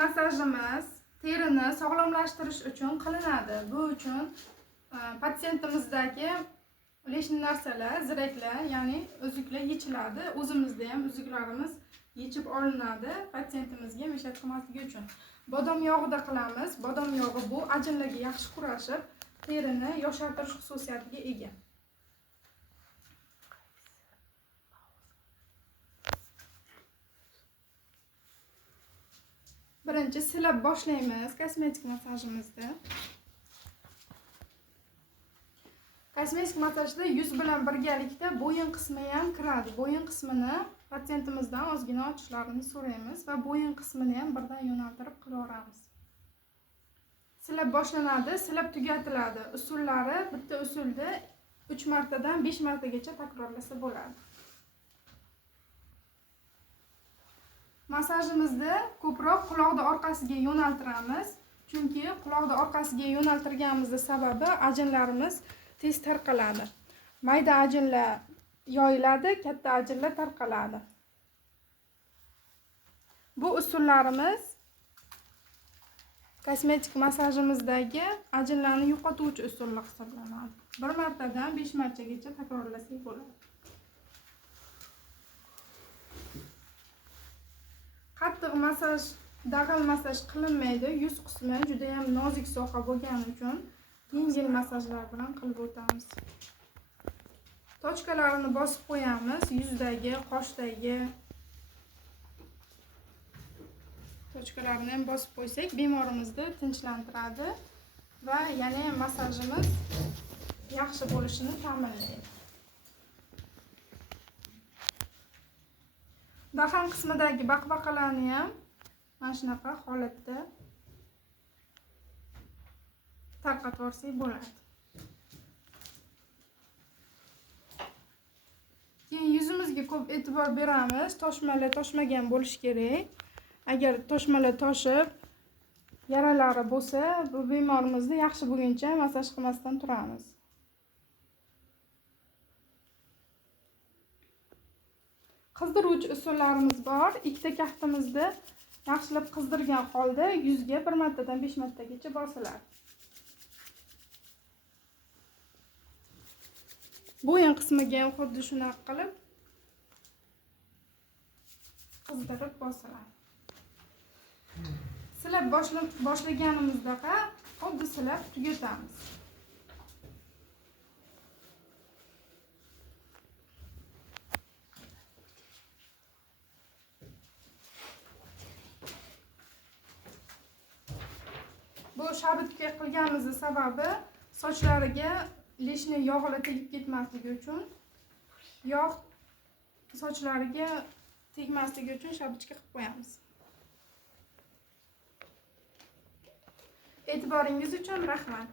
massajimiz terini sog'lomlashtirish uchun qilinadi. Bu uchun patsiyentimizdagi leshni narsalar, ziraklar, ya'ni uzuklar yechiladi. O'zimizda ham uzuklarimiz yechib olinadi patsiyentimizga mishat qilmasligi uchun. Bodom yog'ida qilamiz. Bodom yog'i bu ajinlarga yaxshi kurashib, terini yoshartirish xususiyatiga ega. Birinchi silab boshlaymiz kosmetik massajimizni. Kosmetik massajda yuz bilan birgalikda bo'yin qismi ham kiradi. Bo'yin qismini patsiyentimizdan ozgina ochishlarini so'raymiz va bo'yin qismini ham birdan yo'naltirib qilaveramiz. Silab boshlanadi, silab tugatiladi. Usullari bitta usulda 3 martadan 5 martagacha takrorlasa bo'ladi. Massajimizni ko'proq quloqning orqasiga yo'naltiramiz. Chunki quloqning orqasiga yo'naltirganimizning sababi ajinlarimiz tez tarqaladi. Mayda ajinlar yoyiladi, katta ajinlar tarqaladi. Bu usullarimiz kosmetik massajimizdagi ajinlarni yo'qotuvchi usullar hisoblanadi. 1 martadan 5 martagacha takrorlasak bo'ladi. Qattiq massaj, dag'al massaj qilinmaydi. Yuz qismi juda ham nozik soha bo'lgani uchun yengil massajlar bilan qilib o'tamiz. Tochkalarini bosib qo'yamiz. Yuzdagi, qoshdagi tochkalarni ham bosib qo'ysak, bemorimizni tinchlantiradi va yana massajimiz yaxshi bo'lishini ta'minlaydi. Dahan qismidagi baqbaqalarni ham mana shunaqa holatda tarqatib olsak bo'ladi. Keyin yuzimizga ko'p e'tibor beramiz. Toshmalar toshmagan bo'lishi kerak. Agar toshmalar toshib, yaralari bo'lsa, bu bemorimizni yaxshi bo'lguncha massaj qilmasdan turamiz. Qizdiruvchi usullarimiz bor. Ikkita kaftimizni yaxshilab qizdirgan holda yuzga 1 martadan 5 martagacha bosiladi. Bo'yin qismiga ham xuddi shunaqa qilib qizdirib bosiladi. Silab boshlaganimizda xuddi silab tugatamiz. Bu shabitga qilganimizning sababi sochlariga leshni yog'lar tegib ketmasligi uchun, yog' sochlariga tegmasligi uchun shabitga qilib qo'yamiz. E'tiboringiz uchun rahmat.